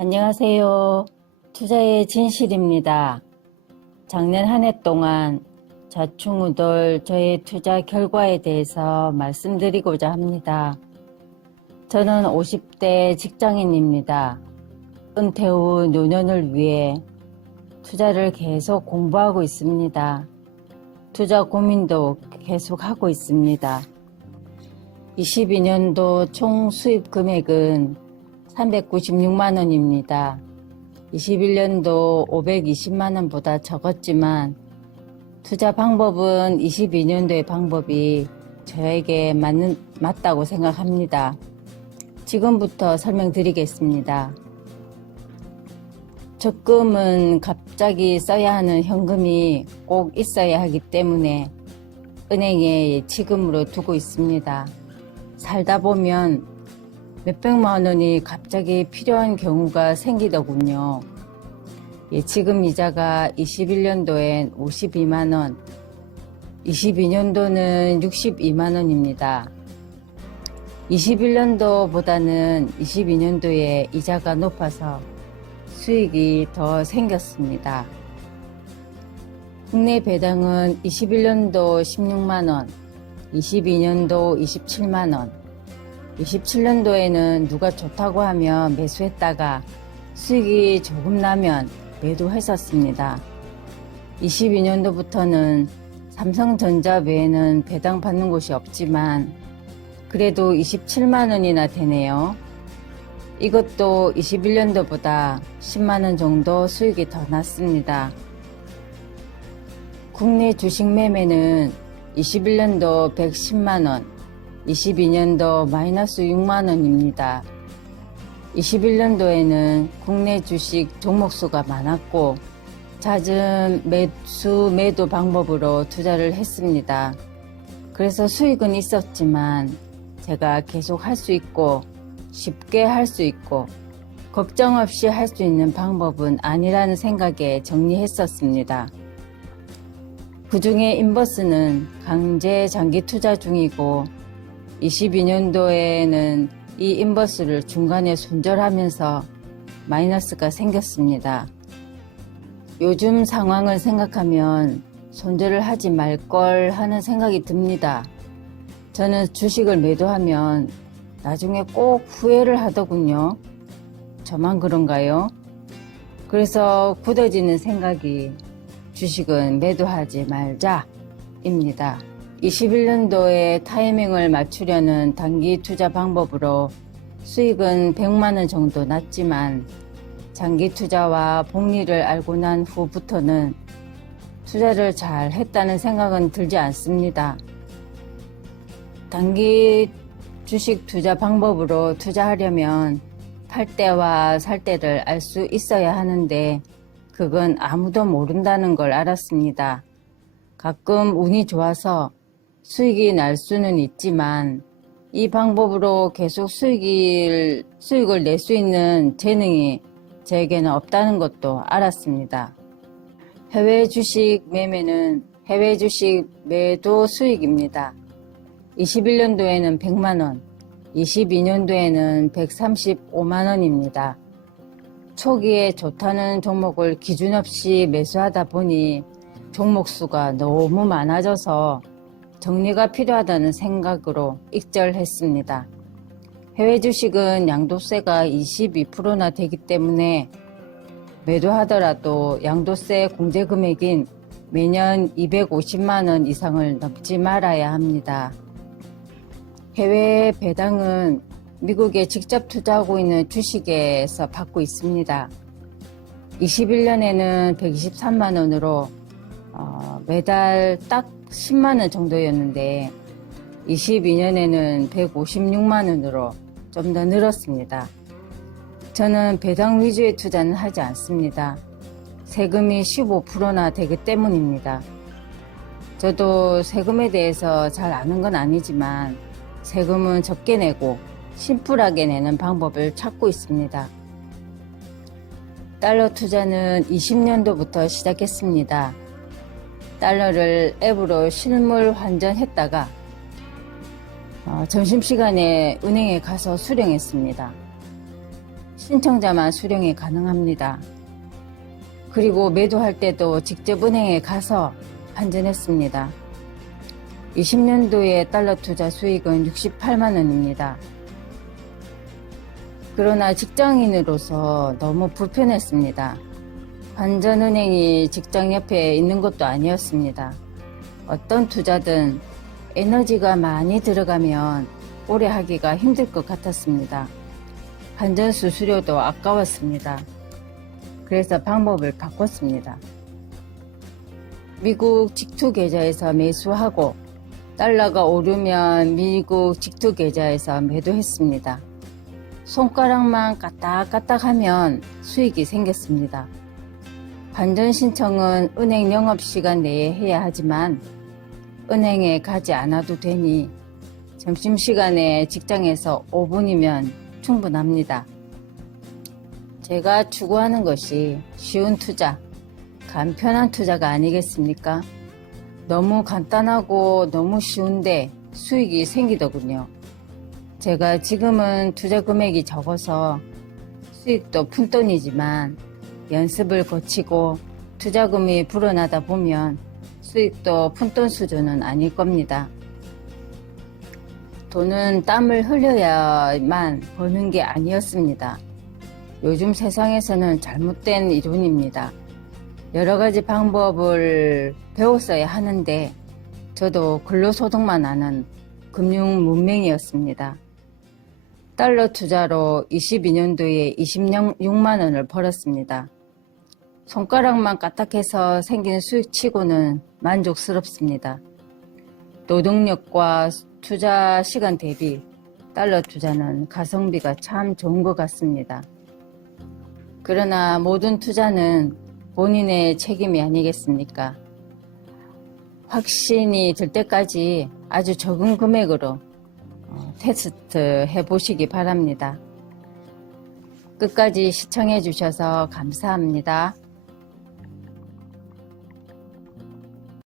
안녕하세요. 투자의 진실입니다. 작년 한 해 동안 좌충우돌 저의 투자 결과에 대해서 말씀드리고자 합니다. 저는 50대 직장인입니다. 은퇴 후 노년을 위해 투자를 계속 공부하고 있습니다. 투자 고민도 계속하고 있습니다. 22년도 총 수입 금액은 396만원입니다. 21년도 520만원보다 적었지만 투자 방법은 22년도의 방법이 저에게 맞다고 생각합니다. 지금부터 설명드리겠습니다. 적금은 갑자기 써야 하는 현금이 꼭 있어야 하기 때문에 은행에 예치금으로 두고 있습니다. 살다 보면 몇백만 원이 갑자기 필요한 경우가 생기더군요. 예치금 이자가 21년도엔 52만원, 22년도는 62만원입니다. 21년도보다는 22년도에 이자가 높아서 수익이 더 생겼습니다. 국내 배당은 21년도 16만원, 22년도 27만원, 27년도에는 누가 좋다고 하면 매수했다가 수익이 조금 나면 매도했었습니다. 22년도부터는 삼성전자 외에는 배당 받는 곳이 없지만 그래도 27만원이나 되네요. 이것도 21년도보다 10만원 정도 수익이 더 났습니다. 국내 주식 매매는 21년도 110만원, 22년도 마이너스 6만원입니다. 21년도에는 국내 주식 종목수가 많았고 잦은 매수 매도 방법으로 투자를 했습니다. 그래서 수익은 있었지만 제가 계속 할 수 있고 쉽게 할 수 있고 걱정 없이 할 수 있는 방법은 아니라는 생각에 정리했었습니다. 그 중에 인버스는 강제 장기 투자 중이고 22년도에는 이 인버스를 중간에 손절하면서 마이너스가 생겼습니다. 요즘 상황을 생각하면 손절을 하지 말걸 하는 생각이 듭니다. 저는 주식을 매도하면 나중에 꼭 후회를 하더군요. 저만 그런가요? 그래서 굳어지는 생각이 주식은 매도하지 말자 입니다. 21년도에 타이밍을 맞추려는 단기 투자 방법으로 수익은 100만원 정도 났지만 장기 투자와 복리를 알고 난 후부터는 투자를 잘 했다는 생각은 들지 않습니다. 단기 주식 투자 방법으로 투자하려면 팔 때와 살 때를 알 수 있어야 하는데 그건 아무도 모른다는 걸 알았습니다. 가끔 운이 좋아서 수익이 날 수는 있지만 이 방법으로 계속 수익을 낼 수 있는 재능이 제게는 없다는 것도 알았습니다. 해외 주식 매매는 해외 주식 매도 수익입니다. 21년도에는 100만원, 22년도에는 135만원입니다. 초기에 좋다는 종목을 기준 없이 매수하다 보니 종목 수가 너무 많아져서 정리가 필요하다는 생각으로 익절했습니다. 해외 주식은 양도세가 22%나 되기 때문에 매도하더라도 양도세 공제 금액인 매년 250만원 이상을 넘지 말아야 합니다. 해외 배당은 미국에 직접 투자하고 있는 주식에서 받고 있습니다. 21년에는 123만원으로 매달 딱 10만원 정도였는데 22년에는 156만원으로 좀 더 늘었습니다. 저는 배당 위주의 투자는 하지 않습니다. 세금이 15%나 되기 때문입니다. 저도 세금에 대해서 잘 아는 건 아니지만 세금은 적게 내고 심플하게 내는 방법을 찾고 있습니다. 달러 투자는 20년도부터 시작했습니다. 달러를 앱으로 실물 환전했다가 점심시간에 은행에 가서 수령했습니다. 신청자만 수령이 가능합니다. 그리고 매도할 때도 직접 은행에 가서 환전했습니다. 20년도에 달러 투자 수익은 68만 원입니다. 그러나 직장인으로서 너무 불편했습니다. 환전은행이 직장 옆에 있는 것도 아니었습니다. 어떤 투자든 에너지가 많이 들어가면 오래 하기가 힘들 것 같았습니다. 환전 수수료도 아까웠습니다. 그래서 방법을 바꿨습니다. 미국 직투 계좌에서 매수하고 달러가 오르면 미국 직투 계좌에서 매도했습니다. 손가락만 까딱까딱 하면 수익이 생겼습니다. 환전 신청은 은행 영업시간 내에 해야 하지만 은행에 가지 않아도 되니 점심시간에 직장에서 5분이면 충분합니다. 제가 추구하는 것이 쉬운 투자, 간편한 투자가 아니겠습니까? 너무 간단하고 너무 쉬운데 수익이 생기더군요. 제가 지금은 투자 금액이 적어서 수익도 푼돈이지만 연습을 거치고 투자금이 불어나다 보면 수익도 푼돈 수준은 아닐 겁니다. 돈은 땀을 흘려야만 버는 게 아니었습니다. 요즘 세상에서는 잘못된 이론입니다. 여러 가지 방법을 배웠어야 하는데 저도 근로소득만 아는 금융 문맹이었습니다. 달러 투자로 22년도에 26만 원을 벌었습니다. 손가락만 까딱해서 생긴 수익치고는 만족스럽습니다. 노동력과 투자 시간 대비 달러 투자는 가성비가 참 좋은 것 같습니다. 그러나 모든 투자는 본인의 책임이 아니겠습니까? 확신이 들 때까지 아주 적은 금액으로 테스트 해보시기 바랍니다. 끝까지 시청해 주셔서 감사합니다.